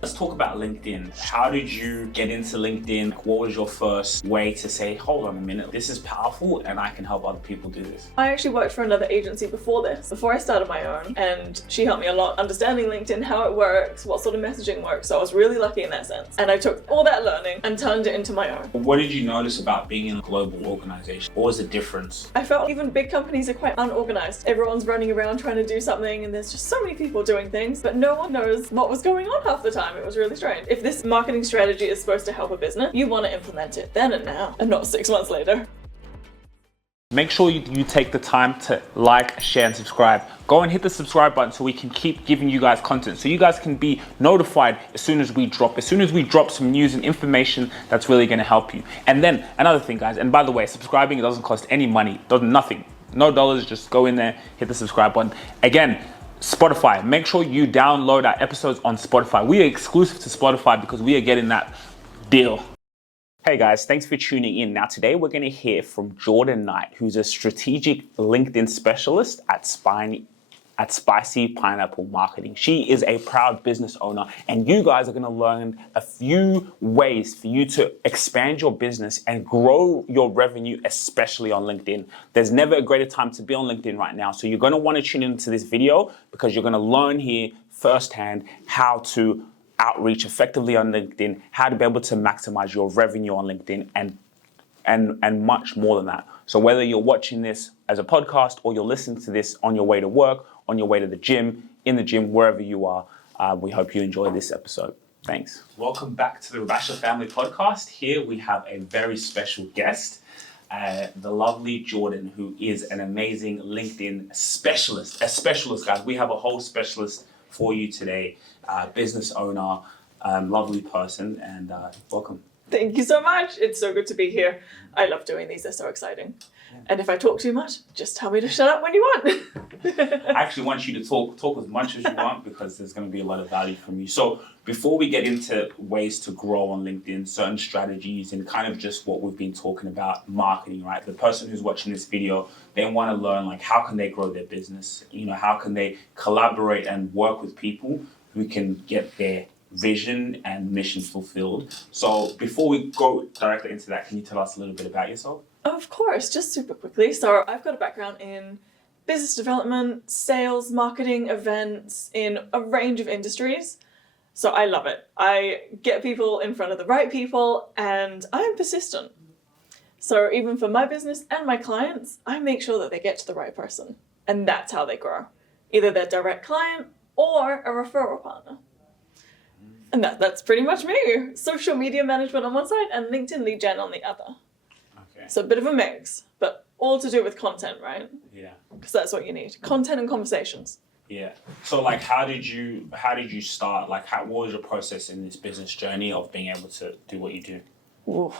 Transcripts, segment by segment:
Let's talk about LinkedIn. How did you get into LinkedIn? What was your first way to say, hold on a minute, this is powerful and I can help other people do this? I actually worked for another agency before I started my own, and she helped me a lot understanding LinkedIn, how it works, what sort of messaging works. So I was really lucky in that sense. And I took all that learning and turned it into my own. What did you notice about being in a global organization? What was the difference? I felt even big companies are quite unorganized. Everyone's running around trying to do something, and there's just so many people doing things, but no one knows what was going on half the time. It was really strange. If this marketing strategy is supposed to help a business, you want to implement it then and now, and not 6 months later. Make sure you take the time to like, share, and subscribe. Go and hit the subscribe button so we can keep giving you guys content, so you guys can be notified as soon as we drop some news and information that's really going to help you. And then another thing, guys, and by the way, subscribing, it doesn't cost any money, nothing, no dollars. Just go in there, hit the subscribe button. Again, Spotify, make sure you download our episodes on Spotify. We are exclusive to Spotify because we are getting that deal. Hey guys, thanks for tuning in. Now today we're going to hear from Jordan Knight, who's a strategic LinkedIn specialist at Spicy Pineapple Marketing. She is a proud business owner, and you guys are going to learn a few ways for you to expand your business and grow your revenue, especially on LinkedIn. There's never a greater time to be on LinkedIn right now. So you're going to want to tune into this video because you're going to learn here firsthand how to outreach effectively on LinkedIn, how to be able to maximize your revenue on LinkedIn, and much more than that. So whether you're watching this as a podcast or you're listening to this on your way to work, on your way to the gym, in the gym, wherever you are, we hope you enjoy this episode. Thanks. Welcome back to the Rubasha Family Podcast. Here we have a very special guest, the lovely Jordan, who is an amazing LinkedIn specialist. A specialist, guys. We have a whole specialist for you today. Business owner, lovely person, and welcome. Thank you so much. It's so good to be here. I love doing these. They're so exciting. Yeah. And if I talk too much, just tell me to shut up when you want. I actually want you to talk as much as you want, because there's going to be a lot of value from you. So before we get into ways to grow on LinkedIn, certain strategies, and kind of just what we've been talking about, marketing, right? The person who's watching this video, they want to learn, like, how can they grow their business? You know, how can they collaborate and work with people who can get their vision and mission fulfilled? So before we go directly into that, can you tell us a little bit about yourself? Of course, just super quickly. So I've got a background in business development, sales, marketing, events, in a range of industries. So I love it. I get people in front of the right people, and I am persistent. So even for my business and my clients, I make sure that they get to the right person, and that's how they grow. Either their direct client or a referral partner. And that's pretty much me. Social media management on one side and LinkedIn lead gen on the other. Okay. So a bit of a mix, but all to do with content, right? Yeah. Because that's what you need. Content and conversations. Yeah. So like, how did you start? Like, what was your process in this business journey of being able to do what you do? Ooh.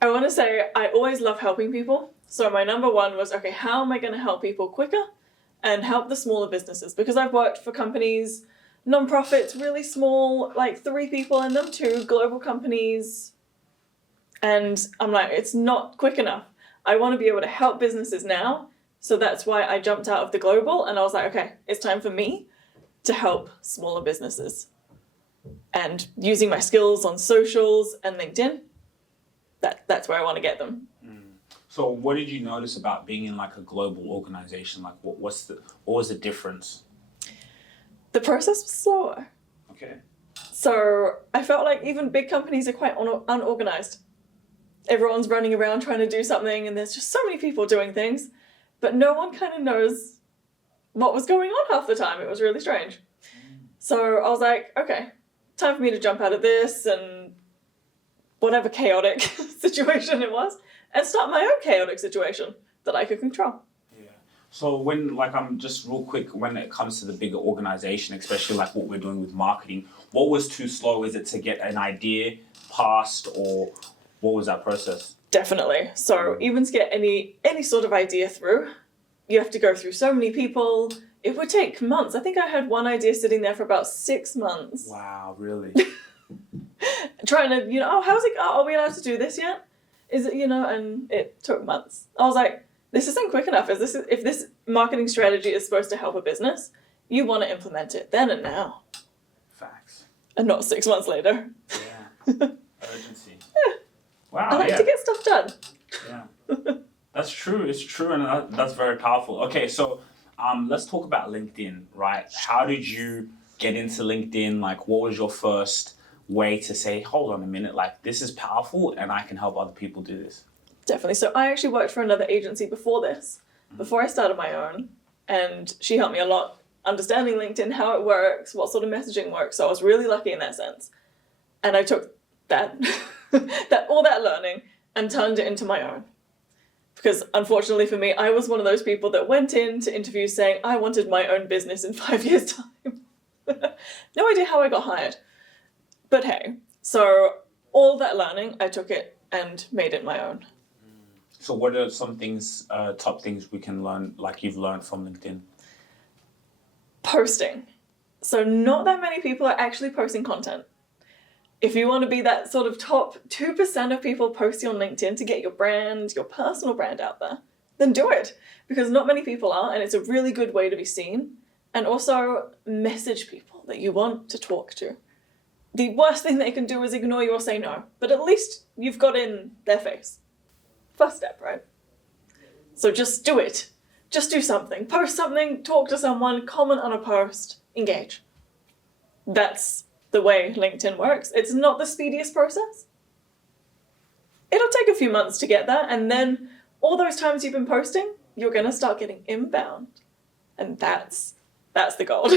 I want to say I always love helping people. So my number one was, okay, how am I going to help people quicker and help the smaller businesses? Because I've worked for companies, non-profits, really small, like 3 people in them, to global companies. And I'm like, it's not quick enough. I want to be able to help businesses now. So that's why I jumped out of the global, and I was like, okay, it's time for me to help smaller businesses. And using my skills on socials and LinkedIn, that's where I want to get them. So what did you notice about being in like a global organization? Like, what was the difference? The process was slower. Okay. So I felt like even big companies are quite unorganized. Everyone's running around trying to do something, and there's just so many people doing things, but no one kind of knows what was going on half the time. It was really strange. So I was like, okay, time for me to jump out of this and whatever chaotic situation it was, and start my own chaotic situation that I could control. Yeah. So when, like, I'm just real quick, when it comes to the bigger organization, especially like what we're doing with marketing, what was too slow? Is it to get an idea passed, or what was that process? Definitely. So even to get any sort of idea through, you have to go through so many people. It would take months. I think I had one idea sitting there for about 6 months. Wow, really? Trying to, how's it, are we allowed to do this yet? Is it, and it took months. I was like, this isn't quick enough. If this marketing strategy is supposed to help a business, you want to implement it then and now. Facts. and not 6 months later. Yeah. Urgency. Wow. I like yeah. to get stuff done. Yeah. That's true. It's true, and that's very powerful. Okay, so let's talk about LinkedIn, right? How did you get into LinkedIn? Like, what was your first way to say, hold on a minute, like this is powerful, and I can help other people do this? Definitely. So I actually worked for another agency before this, before I started my own, and she helped me a lot understanding LinkedIn, how it works, what sort of messaging works. So I was really lucky in that sense. And I took that, all that learning and turned it into my own. Because unfortunately for me, I was one of those people that went into interviews saying I wanted my own business in 5 years' time. No idea how I got hired. But hey, so all that learning, I took it and made it my own. So what are some things, top things we can learn, like you've learned from LinkedIn? Posting. So not that many people are actually posting content. If you want to be that sort of top 2% of people posting on LinkedIn to get your brand, your personal brand out there, then do it. Because not many people are, and it's a really good way to be seen. And also message people that you want to talk to. The worst thing they can do is ignore you or say no, but at least you've got in their face. First step, right? So just do it. Just do something. Post something, talk to someone, comment on a post, engage. That's the way LinkedIn works. It's not the speediest process. It'll take a few months to get there, and then all those times you've been posting, you're going to start getting inbound. And that's the gold.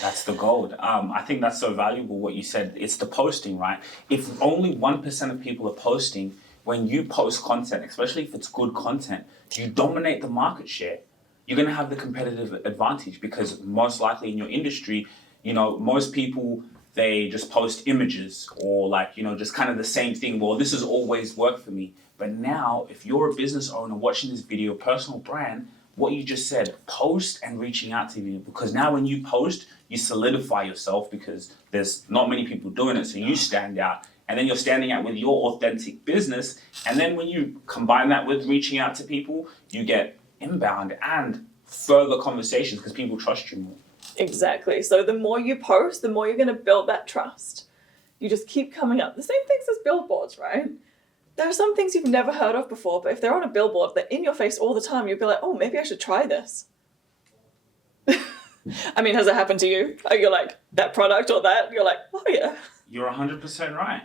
That's the gold. I think that's so valuable what you said. It's the posting, right? If only 1% of people are posting, when you post content, especially if it's good content, you dominate the market share. You're going to have the competitive advantage because most likely in your industry, most people, they just post images or just kind of the same thing. Well, this has always worked for me. But now, if you're a business owner watching this video, personal brand, what you just said, post and reaching out to people, because now when you post, you solidify yourself because there's not many people doing it, so you stand out. And then you're standing out with your authentic business. And then when you combine that with reaching out to people, you get inbound and further conversations because people trust you more. Exactly. So the more you post, the more you're going to build that trust. You just keep coming up. The same things as billboards, right? There are some things you've never heard of before, but if they're on a billboard, they're in your face all the time, you'll be like, oh, maybe I should try this. I mean, has it happened to you? You're like, that product or that? You're like, oh yeah. You're 100% right.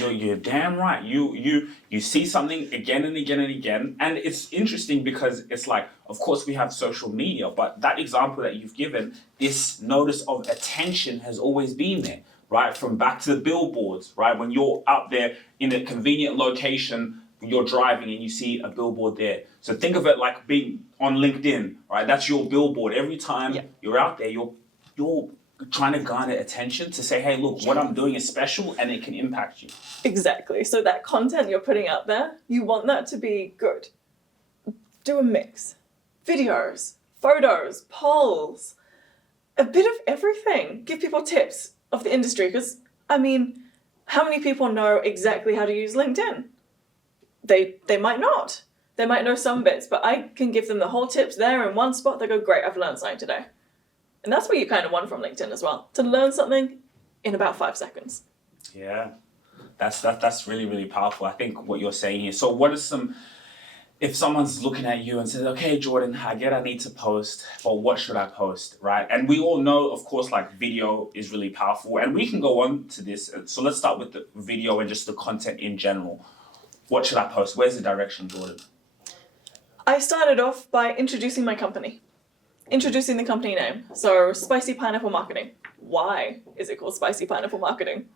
You're damn right. You see something again and again and again, and it's interesting because it's like, of course we have social media, but that example that you've given, this notice of attention has always been there, right? From back to the billboards, right? When you're out there in a convenient location, you're driving and you see a billboard there. So think of it like being on LinkedIn, right? That's your billboard. Every time you're out there, you're trying to garner attention to say, hey, look, what I'm doing is special and it can impact you. Exactly. So that content you're putting out there, you want that to be good. Do a mix. Videos, photos, polls, a bit of everything. Give people tips of the industry because, I mean, how many people know exactly how to use LinkedIn? They might not. They might know some bits, but I can give them the whole tips there in one spot. They go, great, I've learned something today. And that's what you kind of want from LinkedIn as well, to learn something in about 5 seconds. Yeah, that's really, really powerful. I think what you're saying here. So what are some, if someone's looking at you and says, okay, Jordan, I get I need to post, but what should I post, right? And we all know, of course, like video is really powerful, and we can go on to this. So let's start with the video and just the content in general. What should I post? Where's the direction, Jordan? I started off by introducing my company. Introducing the company name. So, Spicy Pineapple Marketing. Why is it called Spicy Pineapple Marketing?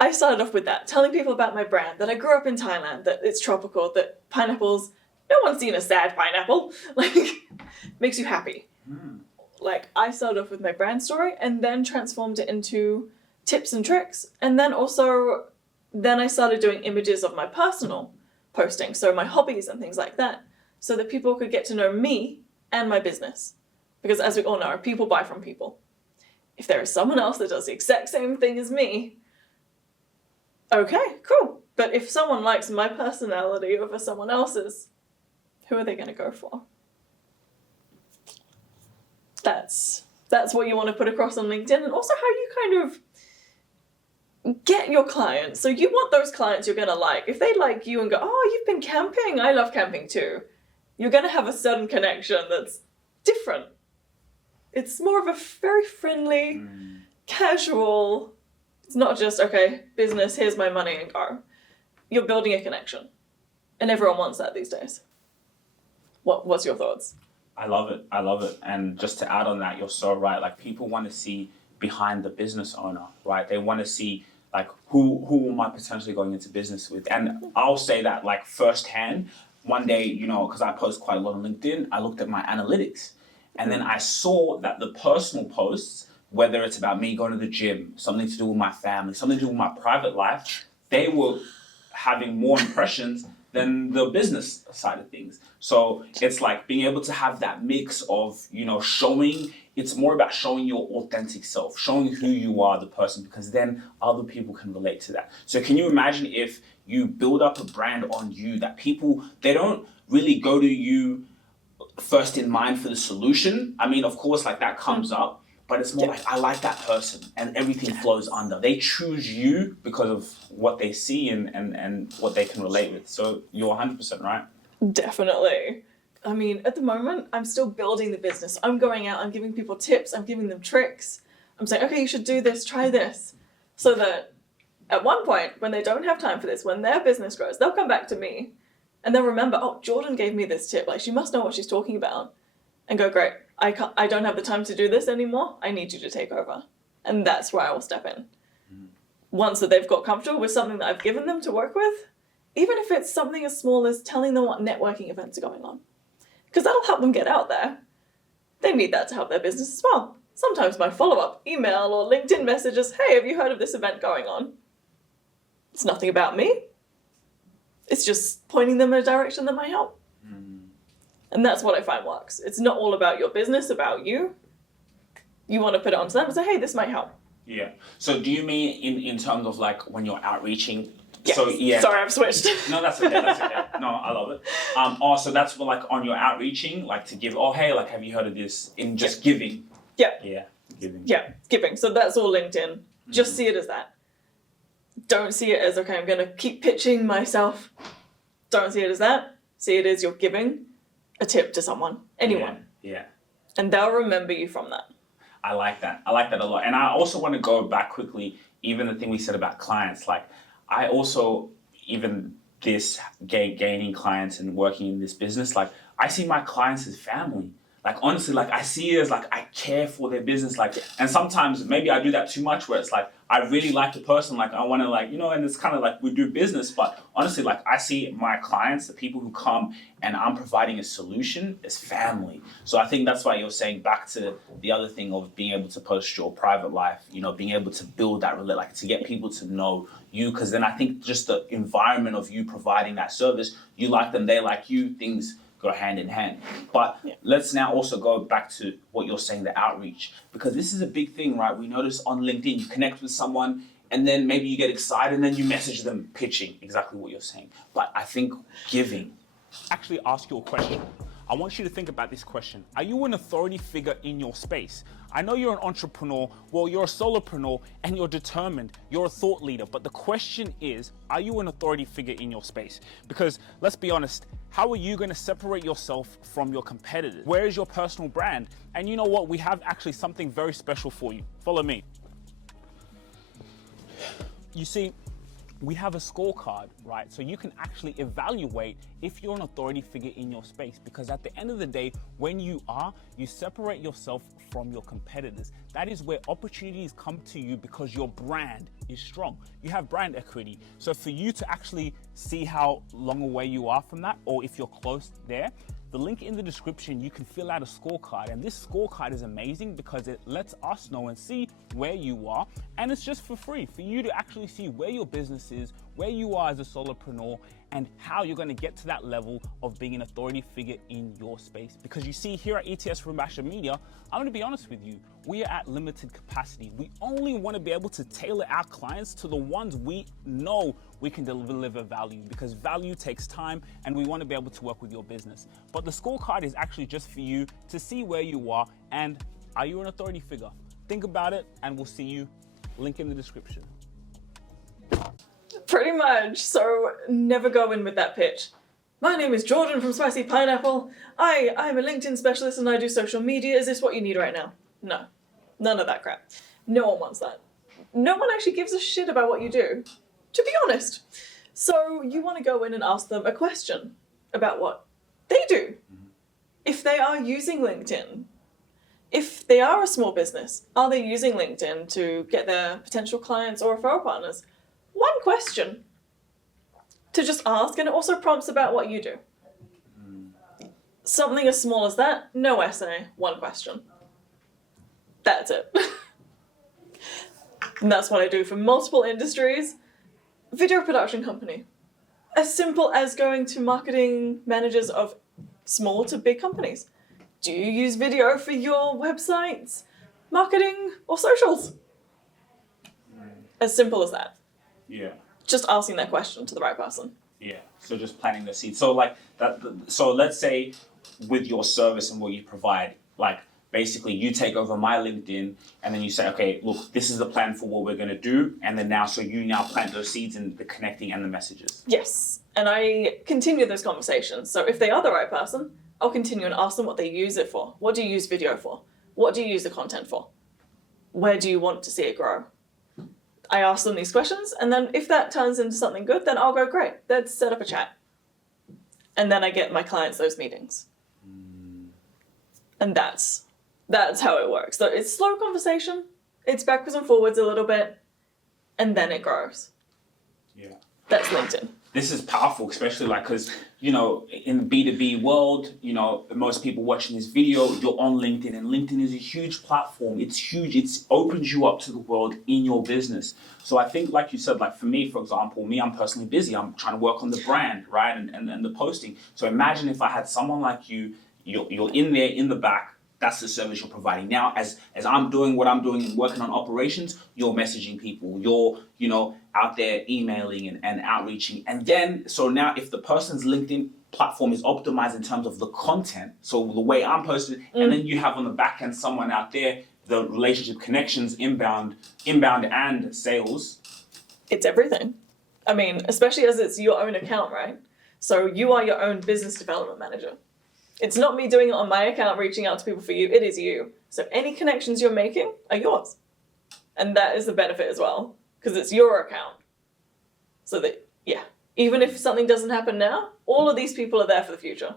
I started off with that, telling people about my brand, that I grew up in Thailand, that it's tropical, that pineapples, no one's seen a sad pineapple, makes you happy. I started off with my brand story and then transformed it into tips and tricks. And then I started doing images of my personal posting, so my hobbies and things like that, so that people could get to know me and my business. Because as we all know, people buy from people. If there is someone else that does the exact same thing as me, okay, cool. But if someone likes my personality over someone else's, who are they going to go for? That's That's what you want to put across on LinkedIn, and also how you kind of get your clients. So you want those clients you're going to like. If they like you and go, oh, you've been camping, I love camping too, you're going to have a certain connection that's different. It's more of a very friendly, casual, it's not just, okay, business, here's my money and go. You're building a connection. And everyone wants that these days. What's your thoughts? I love it. I love it. And just to add on that, you're so right. Like, people want to see behind the business owner, right? They want to see, like, who am I potentially going into business with? And I'll say that, like, firsthand. One day, you know, because I post quite a lot on LinkedIn, I looked at my analytics. And then I saw that the personal posts, whether it's about me going to the gym, something to do with my family, something to do with my private life, they were having more impressions than the business side of things. So it's like being able to have that mix of, you know, showing, it's more about showing your authentic self, showing who you are, the person, because then other people can relate to that. So can you imagine if you build up a brand on you that people, they don't really go to you first in mind for the solution? I mean, of course, like that comes up, but it's more like, I like that person, and everything flows under. They choose you because of what they see and what they can relate with. So you're 100% right. Definitely. I mean, at the moment, I'm still building the business. I'm going out, I'm giving people tips, I'm giving them tricks. I'm saying, okay, you should do this, try this. So that at one point, when they don't have time for this, when their business grows, they'll come back to me and they'll remember, oh, Jordan gave me this tip. Like, she must know what she's talking about. And go, great, I don't have the time to do this anymore. I need you to take over. And that's where I will step in. Once that they've got comfortable with something that I've given them to work with, even if it's something as small as telling them what networking events are going on. Because that'll help them get out there. They need that to help their business as well. Sometimes my follow-up email or LinkedIn messages, hey, have you heard of this event going on? It's nothing about me. It's just pointing them in a direction that might help. And that's what I find works. It's not all about your business, about you. You want to put it onto them and say, hey, this might help. Yeah. So do you mean in terms of like when you're outreaching? Yes. So yeah. Sorry, I've switched. No, that's okay. That's okay. No, I love it. So that's for like on your outreaching, like to give. Oh, hey, like have you heard of this? In just giving. Yeah. Yeah, giving. Yeah, giving. So that's all LinkedIn. Just see it as that. Don't see it as, okay, I'm going to keep pitching myself. Don't see it as that. See it as you're giving a tip to someone, anyone. Yeah. And they'll remember you from that. I like that. I like that a lot. And I also want to go back quickly, even the thing we said about clients. Like, I also, even this gaining clients and working in this business, like, I see my clients as family. Like, honestly, like, I see it as, like, I care for their business. Like, and sometimes maybe I do that too much where it's like, I really like the person. Like, I want to, like, you know, and it's kind of like we do business. But honestly, like, I see my clients, the people who come and I'm providing a solution, as family. So I think that's why you're saying back to the other thing of being able to post your private life, you know, being able to build that, like, to get people to know you. Because then I think just the environment of you providing that service, you like them, they like you, things go hand in hand. But let's now also go back to what you're saying, the outreach, because this is a big thing, right? We notice on LinkedIn, you connect with someone and then maybe you get excited and then you message them pitching exactly what you're saying. But I think giving. Actually ask you a question. I want you to think about this question. Are you an authority figure in your space? I know you're an entrepreneur, well, you're a solopreneur and you're determined, you're a thought leader, but the question is, are you an authority figure in your space? Because let's be honest, how are you going to separate yourself from your competitors? Where is your personal brand? And you know what? We have actually something very special for you. Follow me. You see, we have a scorecard, right? So you can actually evaluate if you're an authority figure in your space, because at the end of the day, when you are, you separate yourself from your competitors. That is where opportunities come to you because your brand is strong. You have brand equity. So for you to actually see how long away you are from that, or if you're close there, the link in the description, you can fill out a scorecard. And this scorecard is amazing because it lets us know and see where you are. And it's just for free for you to actually see where your business is, where you are as a solopreneur, and how you're going to get to that level of being an authority figure in your space. Because you see, here at ETS Rubasha Media, I'm going to be honest with you, we are at limited capacity. We only want to be able to tailor our clients to the ones we know we can deliver value, because value takes time and we want to be able to work with your business. But the scorecard is actually just for you to see where you are and Are you an authority figure? Think about it, and we'll see you. Link in the description. Pretty much. So never go in with that pitch. My name is Jordan from Spicy Pineapple. I'm a LinkedIn specialist and I do social media. Is this what you need right now? No. None of that crap. No one wants that. No one actually gives a shit about what you do, to be honest. So you want to go in and ask them a question about what they do. If they are using LinkedIn, if they are a small business, are they using LinkedIn to get their potential clients or referral partners? One question to just ask, and it also prompts about what you do. Something as small as that, no essay, one question. That's it. And that's what I do for multiple industries. Video production company. As simple as going to marketing managers of small to big companies. Do you use video for your websites, marketing, or socials? As simple as that. Yeah. Just asking that question to the right person. Yeah. So just planting the seed. So like that. So let's say with your service and what you provide, like basically you take over my LinkedIn and then you say, okay, look, this is the plan for what we're going to do. And then now, so you now plant those seeds in the connecting and the messages. Yes. And I continue those conversations. So if they are the right person, I'll continue and ask them what they use it for. What do you use video for? What do you use the content for? Where do you want to see it grow? I ask them these questions, and then if that turns into something good, then I'll go, great, let's set up a chat. And then I get my clients those meetings. And that's how it works. So it's slow conversation, it's backwards and forwards a little bit, and then it grows. Yeah. That's LinkedIn. This is powerful, especially like, because, you know, in the B2B world, you know, most people watching this video, you're on LinkedIn, and LinkedIn is a huge platform. It's huge. It opens you up to the world in your business. So I think, like you said, like for me, for example, I'm personally busy. I'm trying to work on the brand, right? And the posting. So imagine if I had someone like you, you're in there in the back. That's the service you're providing. Now, as I'm doing what I'm doing and working on operations, you're messaging people. You're, you know, out there emailing and outreaching. And then, so now if the person's LinkedIn platform is optimized in terms of the content, so the way I'm posting, and then you have on the back end someone out there, the relationship connections, inbound and sales. It's everything. I mean, especially as it's your own account, right? So you are your own business development manager. It's not me doing it on my account, reaching out to people for you. It is you. So any connections you're making are yours. And that is the benefit as well, because it's your account. So that, yeah, even if something doesn't happen now, all of these people are there for the future,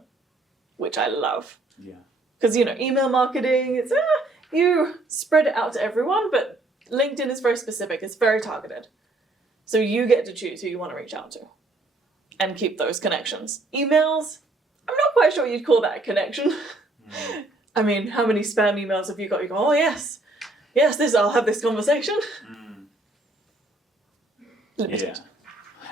which I love. Yeah. Because, you know, email marketing, it's, you spread it out to everyone, but LinkedIn is very specific. It's very targeted. So you get to choose who you want to reach out to and keep those connections. Emails, I'm not quite sure you'd call that a connection. I mean, how many spam emails have you got? You go, oh yes, I'll have this conversation. Yeah.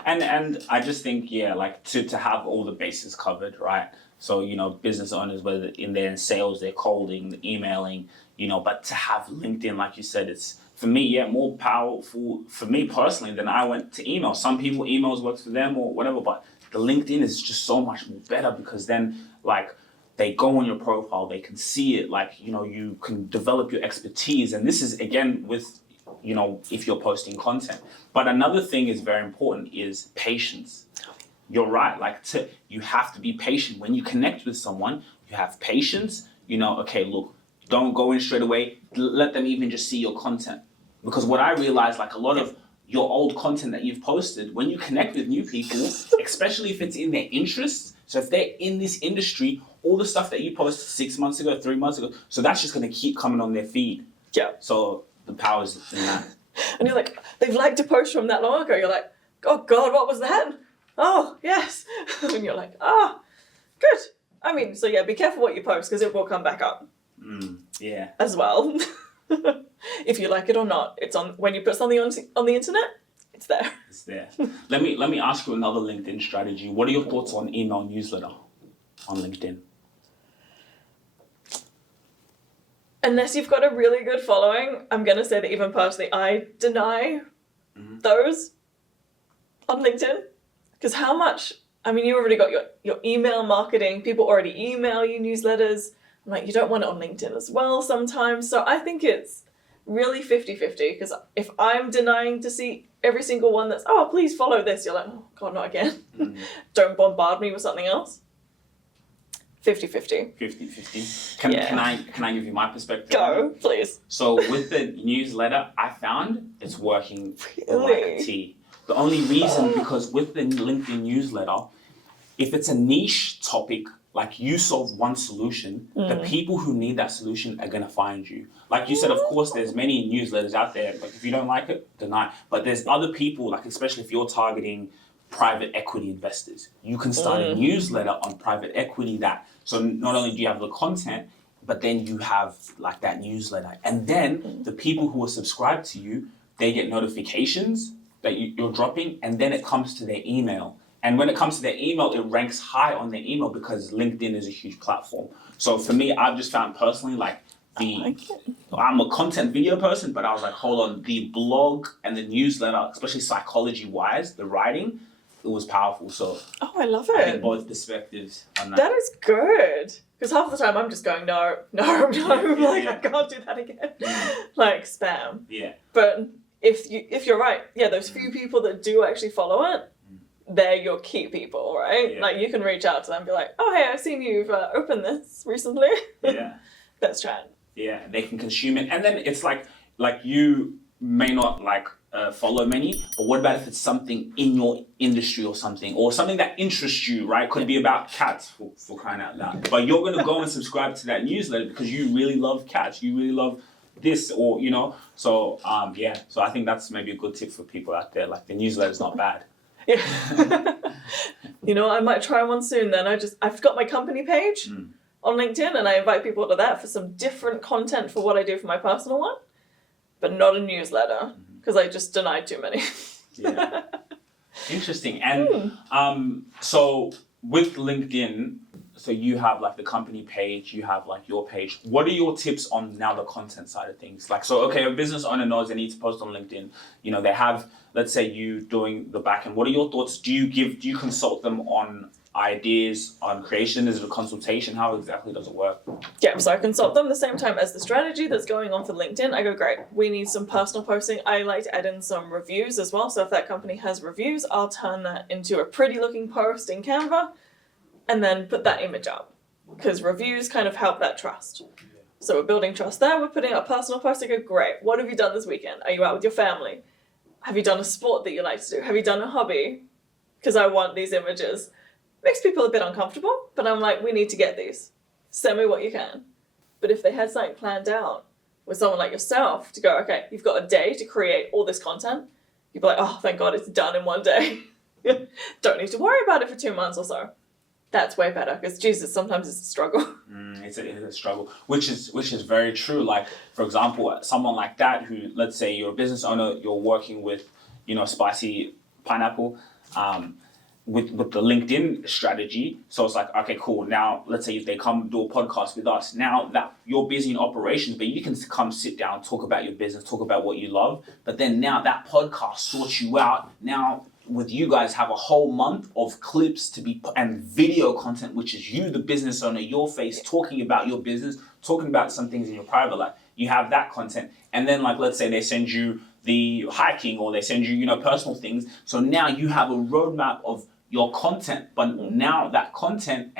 And I just think, yeah, like to have all the bases covered, right? So, you know, business owners, whether in sales, they're colding, emailing, you know, but to have LinkedIn, like you said, it's, for me, yeah, more powerful for me personally than I went to email. Some people, emails works for them or whatever, but the LinkedIn is just so much more better because then, like, they go on your profile, they can see it, like, you know, you can develop your expertise. And this is, again, with, you know, if you're posting content. But another thing is very important is patience. You're right, like, you have to be patient. When you connect with someone, you have patience, you know, okay, look, don't go in straight away, let them even just see your content. Because what I realized, like, a lot of your old content that you've posted, when you connect with new people, especially if it's in their interests, so if they're in this industry, all the stuff that you posted 6 months ago, 3 months ago, so that's just going to keep coming on their feed. Yeah. So the power's in that. And you're like, they've liked a post from that long ago. You're like, oh God, what was that? Oh, yes. And you're like, good. I mean, so yeah, be careful what you post because it will come back up. Yeah. As well. If you like it or not, it's on. When you put something on the internet, it's there. It's there. Let me ask you another LinkedIn strategy. What are your thoughts on email newsletter on LinkedIn? Unless you've got a really good following, I'm going to say that even personally, I deny those on LinkedIn. Because how much, I mean, you already got your email marketing, people already email you newsletters. Like, you don't want it on LinkedIn as well sometimes. So I think it's really 50-50, because if I'm denying to see every single one that's, oh, please follow this, you're like, oh, God, not again. Don't bombard me with something else. 50-50. 50-50. Yeah. Can I give you my perspective on Go, it? please. So with the newsletter, I found it's working like a T. The only reason, because with the LinkedIn newsletter, if it's a niche topic, like you solve one solution, the people who need that solution are gonna find you. Like you said, of course, there's many newsletters out there. Like if you don't like it, deny. But there's other people, like especially if you're targeting private equity investors, you can start a newsletter on private equity that. So not only do you have the content, but then you have like that newsletter, and then the people who are subscribed to you, they get notifications that you're dropping, and then it comes to their email. And when it comes to their email, it ranks high on their email because LinkedIn is a huge platform. So for me, I've just found personally, like I'm a content video person, but I was like, hold on, the blog and the newsletter, especially psychology wise, the writing, it was powerful. So I love it. I think both perspectives on that. That is good. Because half the time I'm just going, no, I can't do that again. Like spam. Yeah. But if you're right, those few people that do actually follow it, they're your key people, right? Yeah. Like you can reach out to them and be like, oh, hey, I've seen you've opened this recently. Yeah. Let's chat. Yeah, they can consume it. And then it's like you may not follow many, but what about if it's something in your industry or something that interests you, right? Could be about cats for crying out loud. But you're going to go and subscribe to that newsletter because you really love cats. You really love this, or, so so I think that's maybe a good tip for people out there. Like the newsletter's not bad. Yeah. I might try one soon then. I've got my company page on LinkedIn, and I invite people to that for some different content for what I do for my personal one, but not a newsletter because I just denied too many. Yeah. Interesting. And so with LinkedIn, so you have like the company page, you have like your page. What are your tips on now the content side of things? Like, so, okay, a business owner knows they need to post on LinkedIn. They have, let's say you doing the back end. What are your thoughts? Do you consult them on ideas, on creation? Is it a consultation? How exactly does it work? Yeah, so I consult them the same time as the strategy that's going on for LinkedIn. I go, great, we need some personal posting. I like to add in some reviews as well. So if that company has reviews, I'll turn that into a pretty looking post in Canva and then put that image up, because reviews kind of help that trust. So we're building trust there. We're putting up personal posts. I go, great, what have you done this weekend? Are you out with your family? Have you done a sport that you like to do? Have you done a hobby? Because I want these images. Makes people a bit uncomfortable, but I'm like, we need to get these. Send me what you can. But if they had something planned out with someone like yourself to go, okay, you've got a day to create all this content, you'd be like, oh, thank God it's done in one day. Don't need to worry about it for 2 months or so. That's way better, because Jesus, sometimes it's a struggle. It's a struggle, which is very true. Like, for example, someone like that who, let's say you're a business owner, you're working with, spicy pineapple, with the LinkedIn strategy. So it's like, okay, cool. Now, let's say if they come do a podcast with us, now that you're busy in operations, but you can come sit down, talk about your business, talk about what you love. But then now that podcast sorts you out. Now, with you guys have a whole month of clips and video content, which is you, the business owner, your face, talking about your business, talking about some things in your private life. You have that content. And then let's say they send you the hiking, or they send you, personal things. So now you have a roadmap of your content, but now that content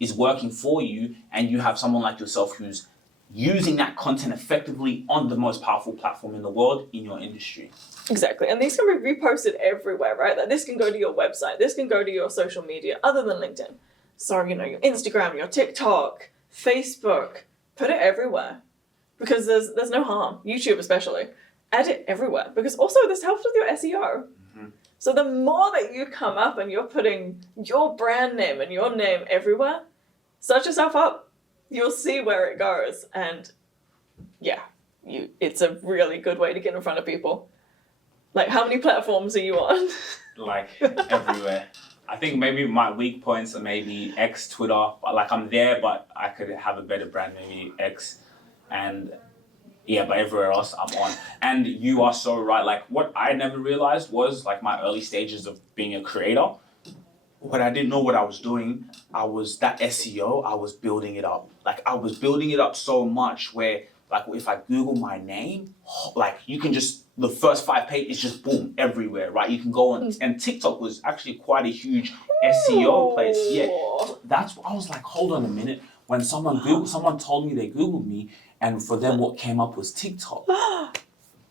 is working for you, and you have someone like yourself who's using that content effectively on the most powerful platform in the world in your industry. Exactly. And these can be reposted everywhere, right? Like this can go to your website. This can go to your social media other than LinkedIn. So, your Instagram, your TikTok, Facebook, put it everywhere, because there's no harm. YouTube especially. Add it everywhere, because also this helps with your SEO. So the more that you come up and you're putting your brand name and your name everywhere, search yourself up. You'll see where it goes. And it's a really good way to get in front of people. Like, how many platforms are you on? Like, everywhere. I think maybe my weak points are maybe X, Twitter. But I'm there, but I could have a better brand, maybe X. And but everywhere else I'm on. And you are so right. Like, what I never realized was, my early stages of being a creator, when I didn't know what I was doing, I was that SEO, I was building it up. Like I was building it up so much where like if I Google my name, like you can just, the first 5 pages just boom, everywhere, right? You can go on, and TikTok was actually quite a huge SEO place. Yeah, that's, I was like, hold on a minute. When someone told me they Googled me, and for them what came up was TikTok.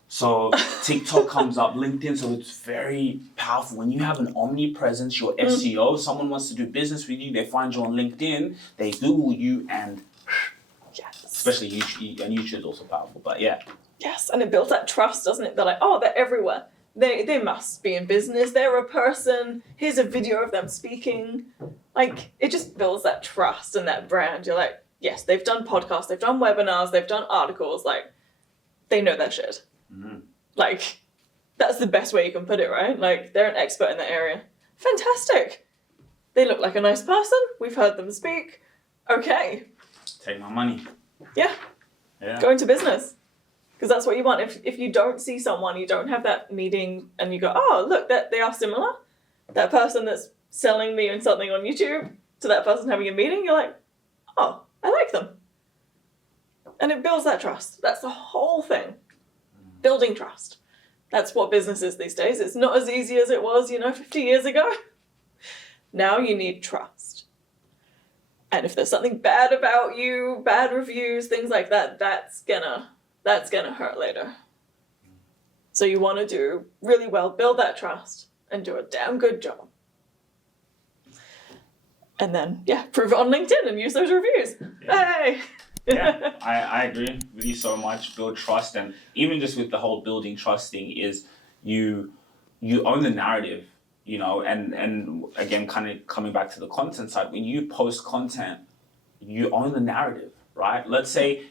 So TikTok comes up, LinkedIn, so it's very powerful. When you have an omnipresence, your SEO, someone wants to do business with you, they find you on LinkedIn, they Google you, and especially YouTube, and YouTube is also powerful, but yeah. Yes, and it builds that trust, doesn't it? They're like, oh, they're everywhere. They must be in business, they're a person, here's a video of them speaking. Like, it just builds that trust and that brand. You're like, yes, they've done podcasts, they've done webinars, they've done articles, like, they know their shit. Like, that's the best way you can put it, right? Like, they're an expert in that area. Fantastic. They look like a nice person. We've heard them speak. Okay. Take my money. Yeah. Go into business. Because that's what you want. If you don't see someone, you don't have that meeting and you go, oh, look, they are similar. That person that's selling me something on YouTube to that person having a meeting, you're like, oh, I like them. And it builds that trust. That's the whole thing. Building trust. That's what business is these days. It's not as easy as it was, 50 years ago. Now you need trust. And if there's something bad about you, bad reviews, things like that, that's gonna hurt later. So you want to do really well, build that trust, and do a damn good job. And then, prove it on LinkedIn and use those reviews. Hey! Yeah, I agree with you so much. Build trust, and even just with the whole building trust thing is you own the narrative, and again, kind of coming back to the content side, when you post content, you own the narrative, right? Let's say,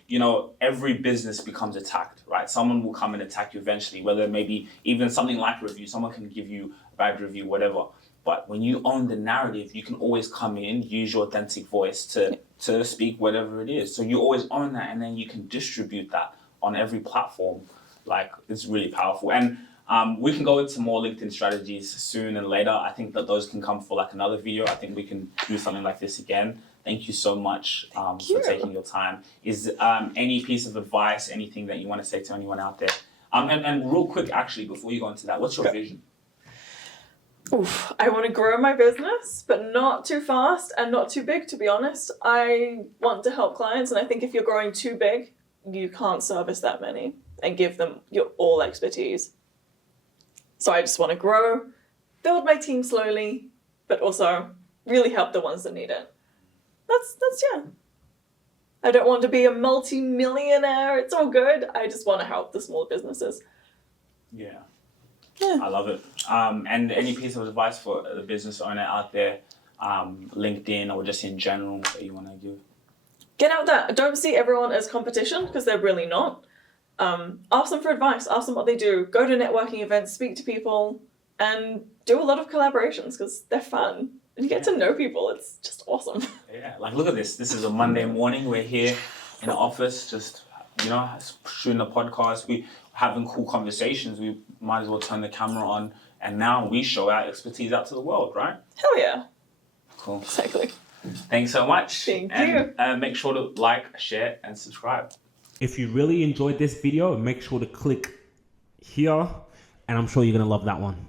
every business becomes attacked, right? Someone will come and attack you eventually, whether maybe even something like a review, someone can give you a bad review, whatever. But when you own the narrative, you can always come in, use your authentic voice to speak whatever it is. So you always own that, and then you can distribute that on every platform. Like, it's really powerful. And we can go into more LinkedIn strategies soon and later. I think that those can come for like another video. I think we can do something like this again. Thank you so much for taking your time. Is any piece of advice, anything that you want to say to anyone out there? And real quick, actually, before you go into that, what's your vision? Oof, I want to grow my business, but not too fast and not too big, to be honest. I want to help clients, and I think if you're growing too big, you can't service that many and give them your all expertise. So I just want to grow, build my team slowly, but also really help the ones that need it. That's I don't want to be a multi-millionaire. It's all good. I just want to help the small businesses. Yeah. I love it. And any piece of advice for the business owner out there, LinkedIn or just in general that you want to give? Get out there. Don't see everyone as competition, because they're really not. Ask them for advice. Ask them what they do. Go to networking events, speak to people, and do a lot of collaborations because they're fun. And you get to know people. It's just awesome. Yeah, like look at this. This is a Monday morning. We're here in the office, just, shooting a podcast. We having cool conversations. We might as well turn the camera on, and now we show our expertise out to the world, right? Hell yeah. Cool. Exactly. Thanks so much. Thank you. And make sure to like, share, and subscribe. If you really enjoyed this video, make sure to click here, and I'm sure you're gonna love that one.